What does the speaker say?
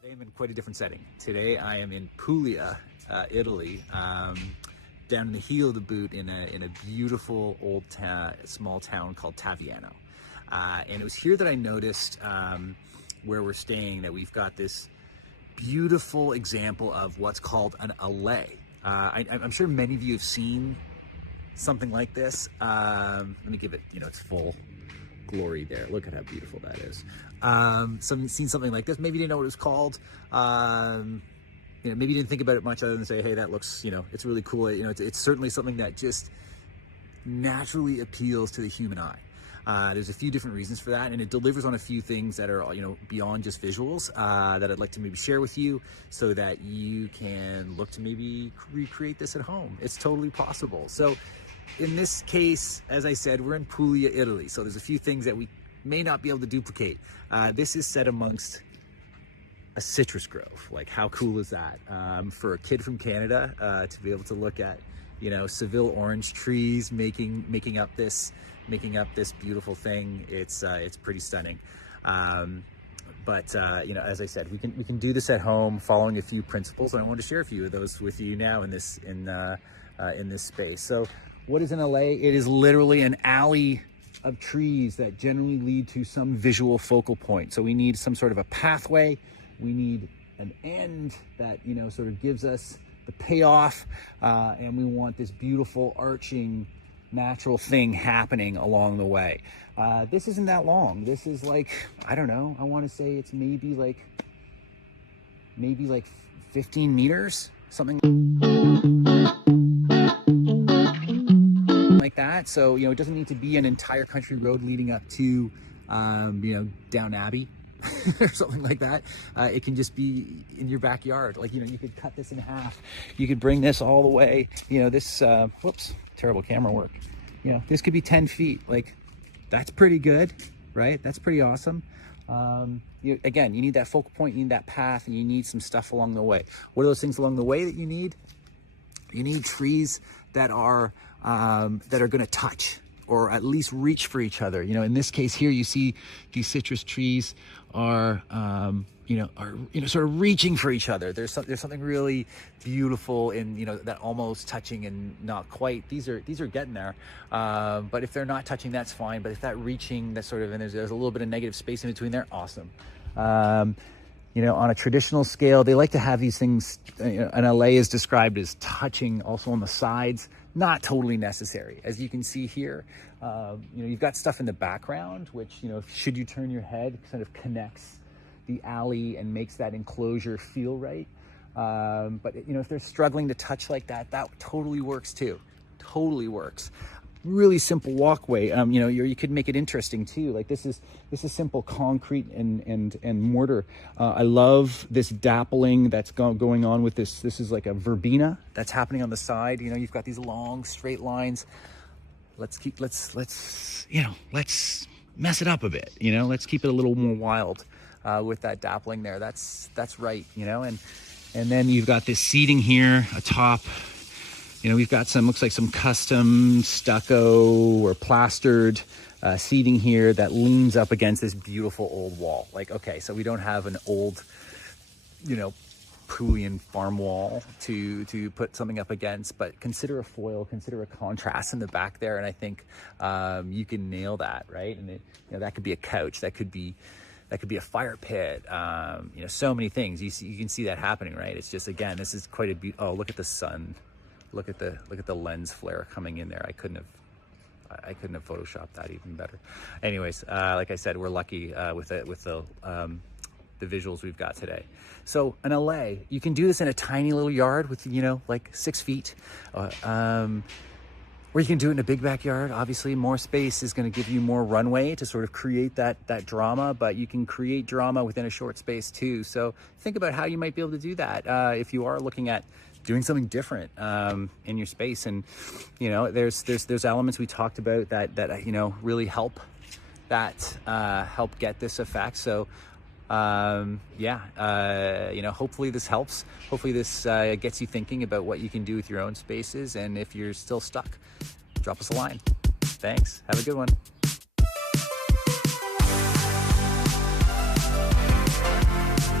Today I'm in quite a different setting. Today I am in Puglia, Italy, down in the heel of the boot in a beautiful old small town called Taviano. And it was here that I noticed where we're staying that we've got this beautiful example of what's called an allée. I'm sure many of you have seen something like this. Let me give it, its full glory there. Look at how beautiful that is. Seen something like this. Maybe you didn't know what it was called. Maybe you didn't think about it much other than say, hey, that looks, it's really cool. It's certainly something that just naturally appeals to the human eye. There's a few different reasons for that, and it delivers on a few things that are, beyond just visuals that I'd like to maybe share with you so that you can look to maybe recreate this at home. It's totally possible. So in this case, as I said, we're in Puglia, Italy. So there's a few things that we may not be able to duplicate. This is set amongst a citrus grove. Like, how cool is that? For a kid from Canada to be able to look at, Seville orange trees making up this beautiful thing. It's pretty stunning. But as I said, we can do this at home following a few principles, and I want to share a few of those with you now in this space. So what is an allée? It is literally an alley of trees that generally lead to some visual focal point. So we need some sort of a pathway. We need an end that, sort of gives us the payoff. And we want this beautiful arching natural thing happening along the way. This isn't that long. This is like, I don't know, I want to say it's maybe like 15 meters, something like that. So, it doesn't need to be an entire country road leading up to, Down Abbey or something like that. It can just be in your backyard. Like, you could cut this in half. You could bring this all the way, this, whoops, terrible camera work. This could be 10 feet. Like, that's pretty good, right? That's pretty awesome. Again, you need that focal point, you need that path, and you need some stuff along the way. What are those things along the way that you need? You need trees that are going to touch, or at least reach for each other. In this case here, you see these citrus trees are, sort of reaching for each other. There's something really beautiful in, that almost touching and not quite. These are getting there. But if they're not touching, that's fine. But if that reaching, that's sort of, and there's a little bit of negative space in between there, awesome. On a traditional scale, they like to have these things, an allée is described as touching also on the sides. Not totally necessary. As you can see here, you've got stuff in the background, which, should you turn your head, kind of connects the alley and makes that enclosure feel right. But, if they're struggling to touch like that, that totally works too. Totally works. Really simple walkway. You could make it interesting too. Like, this is simple concrete and mortar. I love this dappling that's going on with this. This is like a verbena that's happening on the side. You've got these long straight lines. Let's mess it up a bit. Let's keep it a little more wild with that dappling there. That's right. And then you've got this seating here atop. We've got looks like some custom stucco or plastered seating here that leans up against this beautiful old wall. Like, okay, so we don't have an old, Puglian farm wall to put something up against, but consider a foil, consider a contrast in the back there, and I think you can nail that, right? And that could be a couch, that could be a fire pit, so many things. You can see that happening, right? It's just, again, this is quite a oh, look at the sun. Look at the lens flare coming in there. I couldn't have photoshopped that even better. Anyways, like I said, we're lucky with the visuals we've got today. So an allée, you can do this in a tiny little yard with like 6 feet, or you can do it in a big backyard. Obviously, more space is going to give you more runway to sort of create that drama, but you can create drama within a short space too. So think about how you might be able to do that if you are looking at doing something different in your space. And there's elements we talked about that really help get this effect. So hopefully this helps. Hopefully this gets you thinking about what you can do with your own spaces, and if you're still stuck, drop us a line. Thanks, have a good one.